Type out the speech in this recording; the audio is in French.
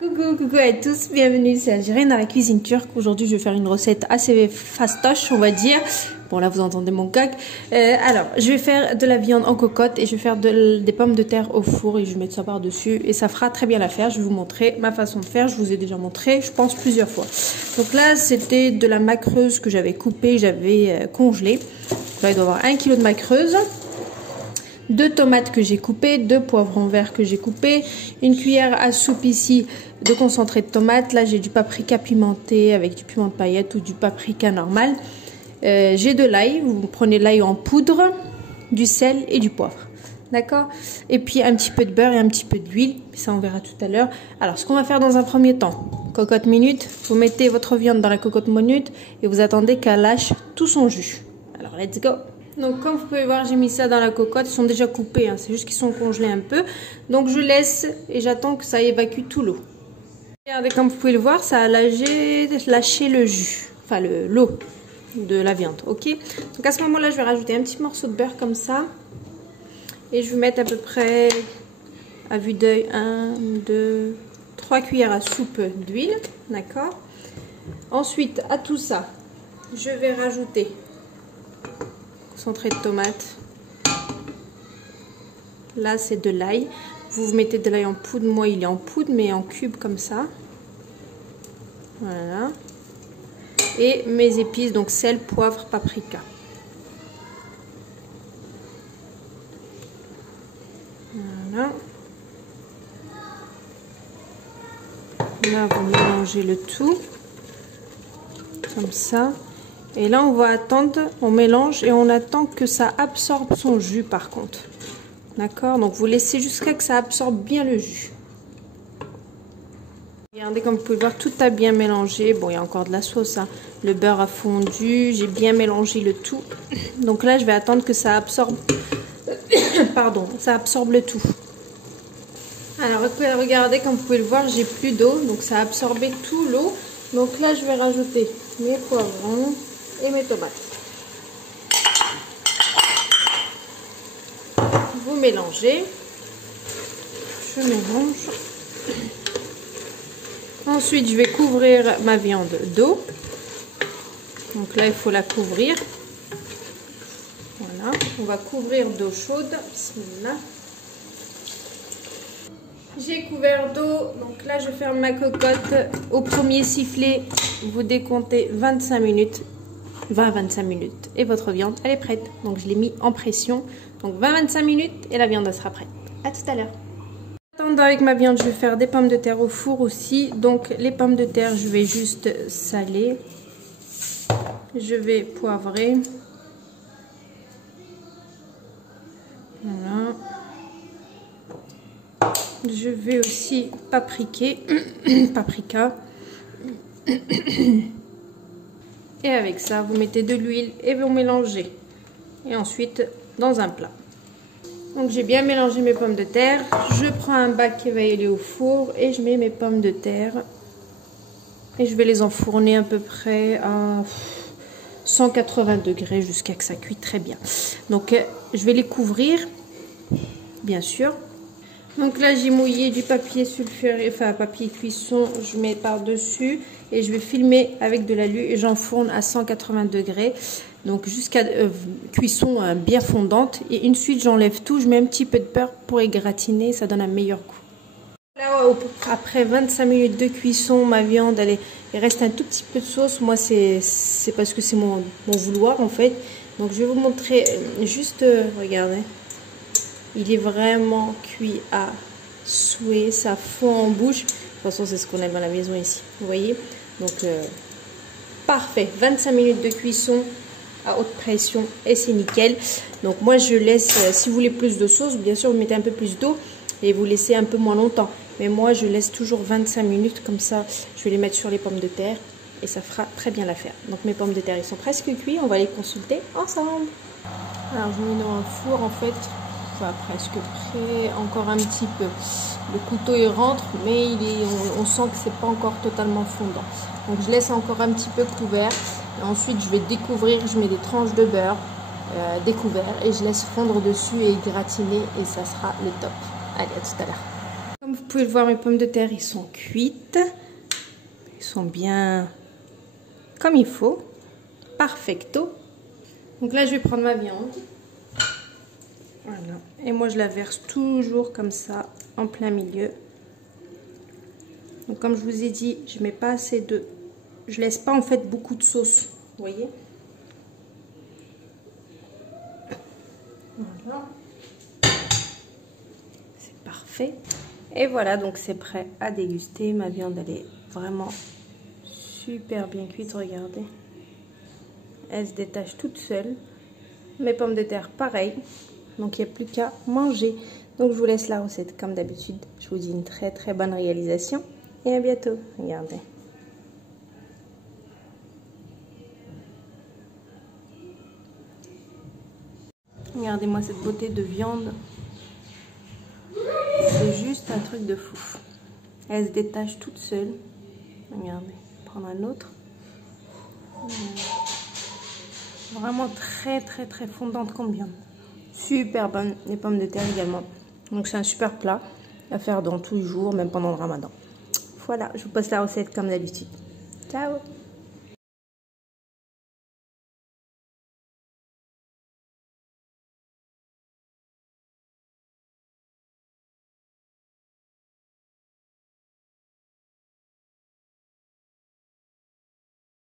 Coucou à tous, bienvenue, c'est Algérienne dans la cuisine turque. Aujourd'hui je vais faire une recette assez fastoche on va dire. Bon là vous entendez mon coq. Alors je vais faire de la viande en cocotte et je vais faire des pommes de terre au four et je vais mettre ça par dessus et ça fera très bien l'affaire. Je vais vous montrer ma façon de faire, je vous ai déjà montré je pense plusieurs fois. Donc là c'était de la macreuse que j'avais coupée, j'avais congelée. Là il doit y avoir 1 kg de macreuse. 2 tomates que j'ai coupées, 2 poivrons verts que j'ai coupés, une cuillère à soupe ici de concentré de tomate. Là j'ai du paprika pimenté avec du piment de paillettes ou du paprika normal. J'ai de l'ail, vous prenez l'ail en poudre, du sel et du poivre. D'accord? Et puis un petit peu de beurre et un petit peu d'huile, ça on verra tout à l'heure. Alors ce qu'on va faire dans un premier temps, cocotte minute, vous mettez votre viande dans la cocotte minute et vous attendez qu'elle lâche tout son jus. Alors let's go! Donc comme vous pouvez voir j'ai mis ça dans la cocotte, ils sont déjà coupés, hein, c'est juste qu'ils sont congelés un peu. Donc je laisse et j'attends que ça évacue tout l'eau. Regardez comme vous pouvez le voir, ça a lâché le jus, enfin l'eau de la viande, ok. Donc à ce moment là je vais rajouter un petit morceau de beurre comme ça. Et je vais mettre à peu près, à vue d'œil, 1, 2, 3 cuillères à soupe d'huile, d'accord. Ensuite à tout ça, je vais rajouter concentré de tomate. Là c'est de l'ail. Vous mettez de l'ail en poudre. Moi il est en poudre mais en cube comme ça. Voilà. Et mes épices, donc sel, poivre, paprika. Voilà. Là vous mélangez le tout. Comme ça. Et là, on va attendre, on mélange et on attend que ça absorbe son jus par contre. D'accord? Donc, vous laissez jusqu'à que ça absorbe bien le jus. Regardez, comme vous pouvez voir, tout a bien mélangé. Bon, il y a encore de la sauce, hein. Le beurre a fondu, j'ai bien mélangé le tout. Donc là, je vais attendre que ça absorbe, pardon, ça absorbe le tout. Alors, regardez, comme vous pouvez le voir, j'ai plus d'eau. Donc, ça a absorbé tout l'eau. Donc là, je vais rajouter mes poivrons et mes tomates. Vous mélangez. Je mélange. Ensuite, je vais couvrir ma viande d'eau. Donc là, il faut la couvrir. Voilà. On va couvrir d'eau chaude. Bismillah. J'ai couvert d'eau, donc là je ferme ma cocotte. Au premier sifflet, vous décomptez 25 minutes, 20-25 minutes et votre viande elle est prête. Donc je l'ai mis en pression, donc 20-25 minutes et la viande elle sera prête. À tout à l'heure. En attendant avec ma viande, je vais faire des pommes de terre au four aussi. Donc les pommes de terre, je vais juste saler, je vais poivrer. Voilà. Je vais aussi paprika. Et avec ça, vous mettez de l'huile et vous mélangez. Et ensuite, dans un plat. Donc, j'ai bien mélangé mes pommes de terre. Je prends un bac qui va aller au four et je mets mes pommes de terre. Et je vais les enfourner à peu près à 180 degrés jusqu'à que ça cuit très bien. Donc, je vais les couvrir, bien sûr. Donc là j'ai mouillé du papier sulfuré, enfin papier cuisson, je mets par dessus et je vais filmer avec de l'alu et j'enfourne à 180 degrés. Donc jusqu'à cuisson bien fondante et ensuite j'enlève tout, je mets un petit peu de beurre pour égratigner, ça donne un meilleur goût. Là après 25 minutes de cuisson, ma viande il reste un tout petit peu de sauce, moi c'est parce que c'est mon vouloir en fait. Donc je vais vous montrer juste, regardez. Il est vraiment cuit à souhait, ça fond en bouche. De toute façon, c'est ce qu'on aime à la maison ici. Vous voyez? Donc, parfait. 25 minutes de cuisson à haute pression et c'est nickel. Donc, moi, je laisse, si vous voulez plus de sauce, bien sûr, vous mettez un peu plus d'eau et vous laissez un peu moins longtemps. Mais moi, je laisse toujours 25 minutes. Comme ça, je vais les mettre sur les pommes de terre et ça fera très bien l'affaire. Donc, mes pommes de terre, ils sont presque cuits. On va les consulter ensemble. Alors, je mets dans un four, en fait. Enfin, presque prêt, encore un petit peu. Le couteau il rentre, mais on sent que c'est pas encore totalement fondant. Donc je laisse encore un petit peu couvert. Et ensuite je vais découvrir, je mets des tranches de beurre découvert et je laisse fondre dessus et gratiner et ça sera le top. Allez, à tout à l'heure. Comme Comme vous pouvez le voir, mes pommes de terre, ils sont cuites. Ils sont bien comme il faut. Perfecto. Donc là, je vais prendre ma viande. Voilà. Et moi, je la verse toujours comme ça, en plein milieu. Donc comme je vous ai dit, je mets pas assez de... Je laisse pas en fait beaucoup de sauce. Vous voyez? Voilà. C'est parfait. Et voilà, donc c'est prêt à déguster. Ma viande, elle est vraiment super bien cuite, regardez. Elle se détache toute seule. Mes pommes de terre, pareil. Donc il n'y a plus qu'à manger. Donc je vous laisse la recette comme d'habitude. Je vous dis une très très bonne réalisation. Et à bientôt. Regardez. Regardez-moi cette beauté de viande. C'est juste un truc de fou. Elle se détache toute seule. Regardez. Je vais prendre un autre. Vraiment très très très fondante comme viande. Super bonne. Les pommes de terre également. Donc c'est un super plat à faire dans tous les jours, même pendant le ramadan. Voilà, je vous poste la recette comme d'habitude. Ciao!